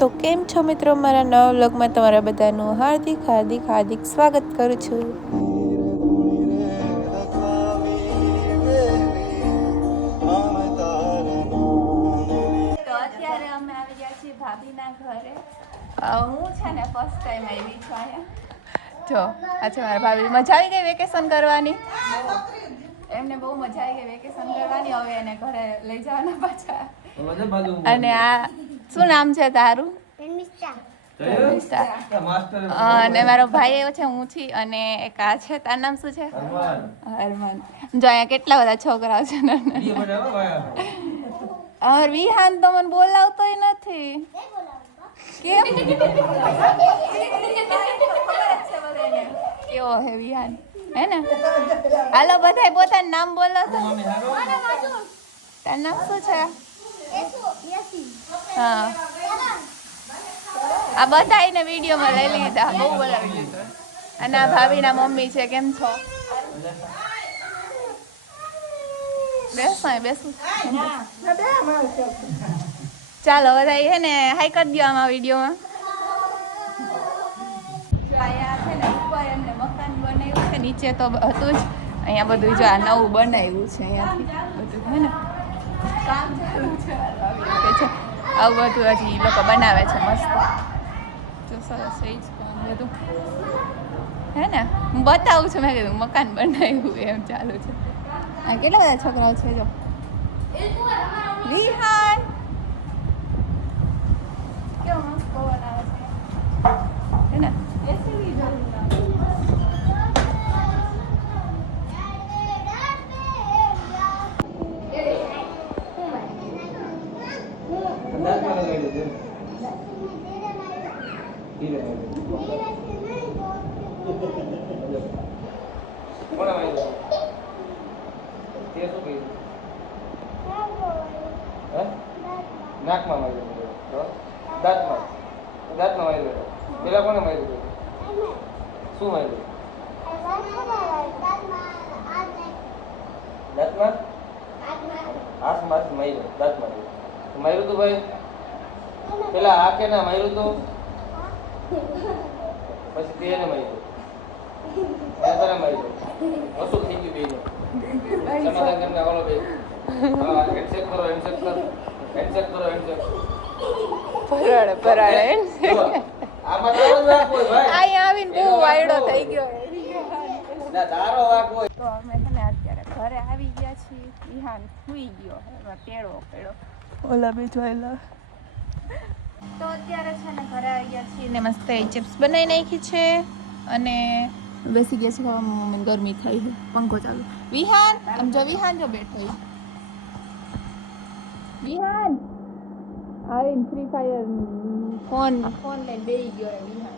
તો કેમ છો મિત્રો, મારા નવા વ્લોગમાં તમારા બધાનું હાર્દિક સ્વાગત કરું છું। તો અત્યારે અમે આવી ગયા છીએ ભાભીના ઘરે। હું છે ને ફર્સ્ટ ટાઈમ આવી છું અહીંયા। જો આ છે મારા ભાભી। મજા આવી ગઈ વેકેશન કરવાની? એમને બહુ મજા આવી ગઈ વેકેશન કરવાની। હવે એને ઘરે લઈ જવાના પાછા। અને આ શું નામ છે તારું? અને મારો ભાઈ એવો છે, હું છી, અને એક આ છે, તારું નામ શું છે? હરમન। જો અહીંયા કેટલા બધા છોકરાઓ છે। વિહાન તો મને બોલાવતોય નથી। કેમ? કેવો હે વિહાન, હે ને? હાલો બધાય પોતાનું નામ બોલો તો। તારું નામ શું છે? હા, આ બધાને વિડીયોમાં લઈ લીધા, બહુ બોલાવી લીધું। અને આ ભાભીના મમ્મી છે। કેમ છો? બેસું ચાલો બધા હે ને હાઈ કરી દો આમાં વિડીયોમાં। અહીંયા છે ને ઉપર એમને મકાન બનાવ્યું છે, નીચે તો હતું જ, અહીંયા બધું જો આ નવું બનાવ્યું છે, અહીંયાથી બધું હે ને કામ ચાલુ છે। આવું બધું હજી લોકો બનાવે છે મસ્ત, જો સરસ એ જ કામ બધું હે ને। હું બતાવું છું, મેં કીધું મકાન બનાવ્યું એમ ચાલુ છે। આ કેટલા બધા છોકરાઓ છે જો। વિહાન કેવો મસ્ત પવન આવે છે હે ને। એસી નાકમાં માર્યું, દાંતમાં માર્યું। પેલા કોને માર્યું? શું માર્યું? દાંતમાં હાથમાં માર્યું, દાંતમાં માર્યું તું ભાઈ। પેલા હાકે ના માર્યું તું, પછી તેને માર્યું, તને માર્યું, વસૂલ થઈ ગયું બેને। સમાધાન કરીને બોલો બે, હેન્ડશેક કરો, હેન્ડશેક કરો, હેન્ડશેક કરો, હેન્ડશેક પરાળે આમાં તારો વાક હોય ભાઈ। અહીંયા આવીને બહુ વાયડો થઈ ગયો। ના તારો વાક હોય। તો અમે છે ને અત્યારે ઘરે આવી ગયા છીએ। વિહાન સુઈ ગયો હવે પેડો ઓલા બી જોયેલા। તો અત્યારે છે ને ઘરે આવી ગયા છીએ ને મસ્ત ચિપ્સ બનાવી નાખી છે, અને બેસી ગયા છે ખાવા। મમ્મીને ગરમી થાય છે, પંખો ચાલુ। વિહાન આમ જો, વિહાન જો બેઠો વિહાન આવીને ફ્રી ફાયર ફોન લઈને બેસી ગયો રે વિહાન।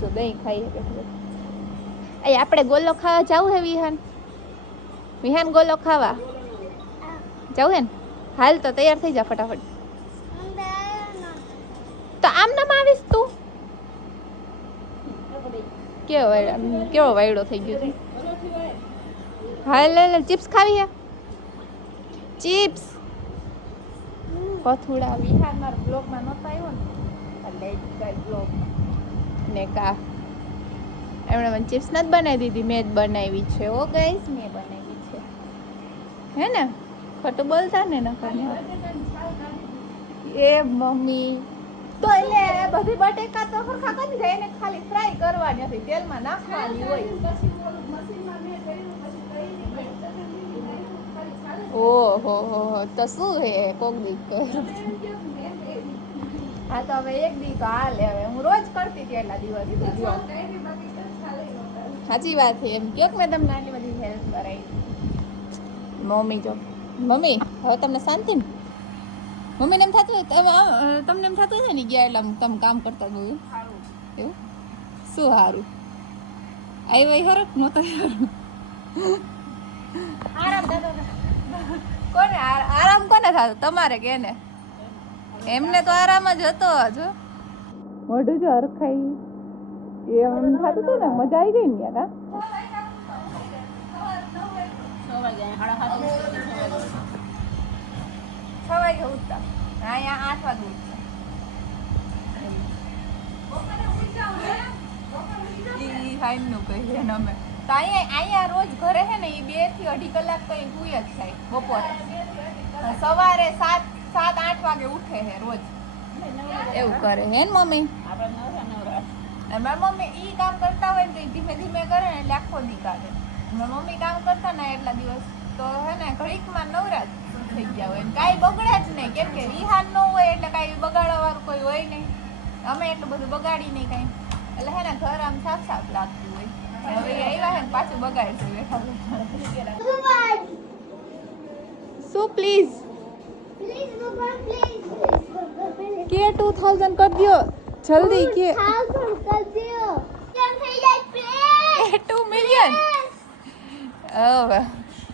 જો દહીં ખાઈએ બેઠો। એ આપણે ગોલો ખાવા જવું હે વિહાન? વિહાન ગોલો ખાવા જવું હે ને? હાલ તો તૈયાર થઈ જા ફટાફટ। તો આમ નામ આવીશ તું? કેવો વાયડો થઈ ગયો છે। હાલ લે ચિપ્સ ખાવી હે? ચિપ્સ પથુડા। વિહાન મારા બ્લોગમાં નહોતો આવ્યો ને, એટલે ગઈ બ્લોગમાં ને કા એમણે મને ચિપ્સ નથી બનાવી દીધી, મેં જ બનાવી છે। ઓ ગાઈસ, મેં બનાવી છે, હે ને? ખોટું બોલતા ને નકર એ મમ્મી તો એટલે બધી બટેકા તો સરખા કરી જાય, એને ખાલી ફ્રાય કરવાની હતી, તેલમાં નાખવાની હોય। ઓહો તો શું હે કોક દી હા તો હવે એક દી તો હાલે। હવે હું રોજ કરતી હતી એટલા દિવસ। સાચી વાત છે, એમ કયો કે મેં તમને આટલી બધી હેલ્પ કરાવી। મમ્મી જો, મમ્મી હવે તમને શાંતિ ને? મમ્મીને એમ થતું તમને એમ થતું છે ને ગયા એટલે તમે કામ કરતા જ હોય એવું? શું સારું આવ્યો હરક નહોતો કોને આરામ કોને થતો? તમારે કે ને? એમને તો આરામ જ હતો જ। મોઢું જો હરખાઈ એમ થતું હતું ને, મજા આવી ગઈ ને યાર। છ વાગે ઉઠતા, અહીંયા 8 વાગે ઉઠતા। ખાઈનું કહીએ ને અમે તો અહીંયા રોજ ઘરે છે ને એ 2 થી 2.5 કલાક તો એ સુઈ જ થાય બપોરે સવારે 7-8 વાગે ઉઠે છે રોજ એવું કરે હે ને મમ્મી મારી મમ્મી ઈ કામ કરતા હોય ને ધીમે ધીમે કરે ને એટલે આખો દી કાઢે મારી મમ્મી કામ કરતા ને એટલા દિવસ તો હે ને ઘડીકમાં નવરાજ થઈ ગયા હોય કાંઈ બગડે જ નહીં કેમ કે વિહાન ન હોય એટલે કાંઈ બગાડવા વાળું કોઈ હોય નહીં અમે એટલું બધું બગાડી નહીં કાંઈ એટલે હે ને ઘર આમ સાફ સાફ લાગતું હોય હવે આવ્યા હે ને પાછું બગાડશે બેઠા શું પ્લીઝ કે 2000 कर दियो जल्दी के 2 મિલિયન હવે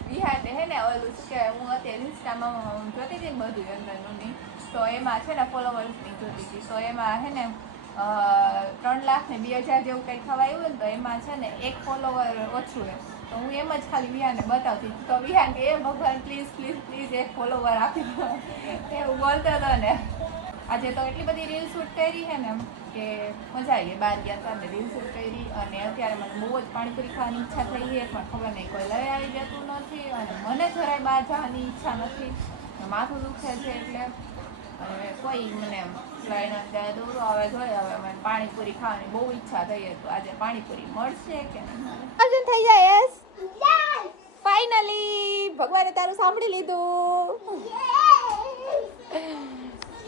વિહાને હે ને ઓલું કે હું અત્યારે ઇન્સ્ટામાં જોતી હતી બધું અંદરનું તો એમાં છે ને ફોલોવર્સ ની જોતી હતી તો એમાં હે ને 3,02,000 જેવું કંઈક થવા આવ્યું ને તો એમાં છે ને 1 ફોલોવર ઓછું હે તો હું એમ જ ખાલી વિહાને બતાવતી તો વિહાન કે એ ભગવાન પ્લીઝ 1 ફોલોવર આપી દો એવું બોલતો હતો ને આજે તો એટલી બધી રીલ શૂટ કરી છે ને કે મજા આવી ગઈ બહાર ગયા હતા ને રીલ શૂટ કરી અને અત્યારે મને બહુ જ પાણીપુરી ખાવાની ઈચ્છા થઈ છે પણ ખબર નહીં કોઈ લઈ આવી જતું નથી અને મને જરાય બહાર જવાની ઈચ્છા નથી માથું દુખે છે એટલે અને કોઈ મને લઈ નથી જાય દૂર હવે જોઈએ હવે મને પાણીપુરી ખાવાની બહુ ઈચ્છા થઈ છે તો આજે પાણીપુરી મળશે કે નહીં થઈ જાય યસ ફાઇનલી ભગવાને તારું સાંભળી લીધું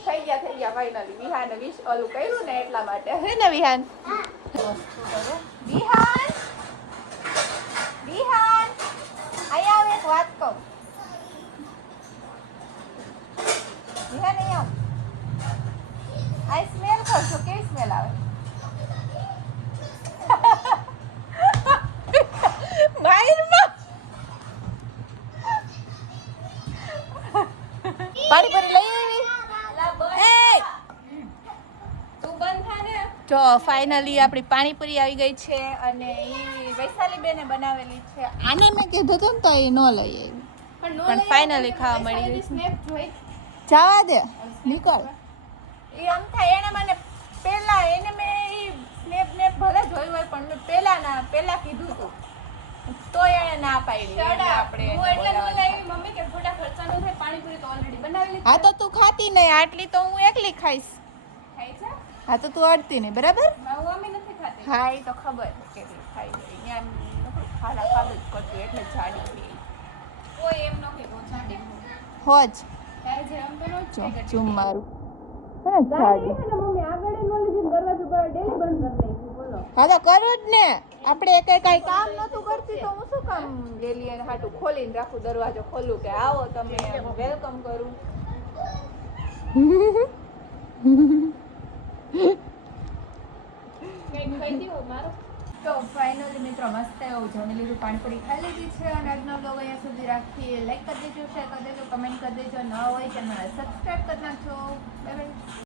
થઈ ગયા ફાઇનલી વિહાને વિશ ઓલું કર્યું ને એટલા માટે હે ને વિહાન વિહાન અહીંયા આવ એક વાત કહું વિહાન અહીંયા આ સ્મેલ કરશો કેવી સ્મેલ આવે માઈરમાં પાણીપુરી લઈ તો ફાઇનલી આપણી પાણીપુરી આવી ગઈ છે અને એ વૈશાલી બેને બનાવેલી છે આને મેં કીધું હતું ને તો એ ન લઈ આવી પણ ફાઇનલી ખાવા મળી ગઈ સ્નેપ જોઈ જવા દે નીકળ એ આમ થાય એને મને પહેલા એને મેં એ સ્નેપ ભલે જોયું હોય પણ મેં પહેલા કીધું હતું તો એને ના પાડી આપણે હું એટલે બોલાવી મમ્મી કે ખોટા ખર્ચા ન થાય પાણીપુરી તો ઓલરેડી બનાવેલી હા તો તું ખાતી નહીં આટલી તો હું એકલી ખાઈશ ખાઈ છે હા તો તું અડતી નહીં બરાબર મમ્મી નથી ખાતી હા એ તો ખબર છે કે ખાઈ જાય એમ ખાડા ખાધું જ કરતું એટલે જાડી થઈ કોઈ એમ ન કે બહુ જાડી હોજ તારે જે આમ તો ન ચૂમ મારું હે જાડી મમ્મી આગળ નો લીધી દરવાજો પર ડેલી બંધ કરી નાખ્યું બોલો હા તો કરું જ ને આપણે કઈ કામ નતું કરતી તો હું શું કામ ડેલી એને હાટું ખોલીને રાખું દરવાજો ખોલું કે આવો તમે વેલકમ કરું તો ફાઇનલી મિત્રો મસ્ત એવું જમી લીધું પાણીપુરી ખાઈ લીધી છે અને આજનો બ્લોગ અહીંયા સુધી રાખીએ લાઈક કરી દેજો શેર કરી દેજો કમેન્ટ કરી દેજો ન હોય ચેનલને સબસ્ક્રાઈબ કરી નાખજો બાય બાય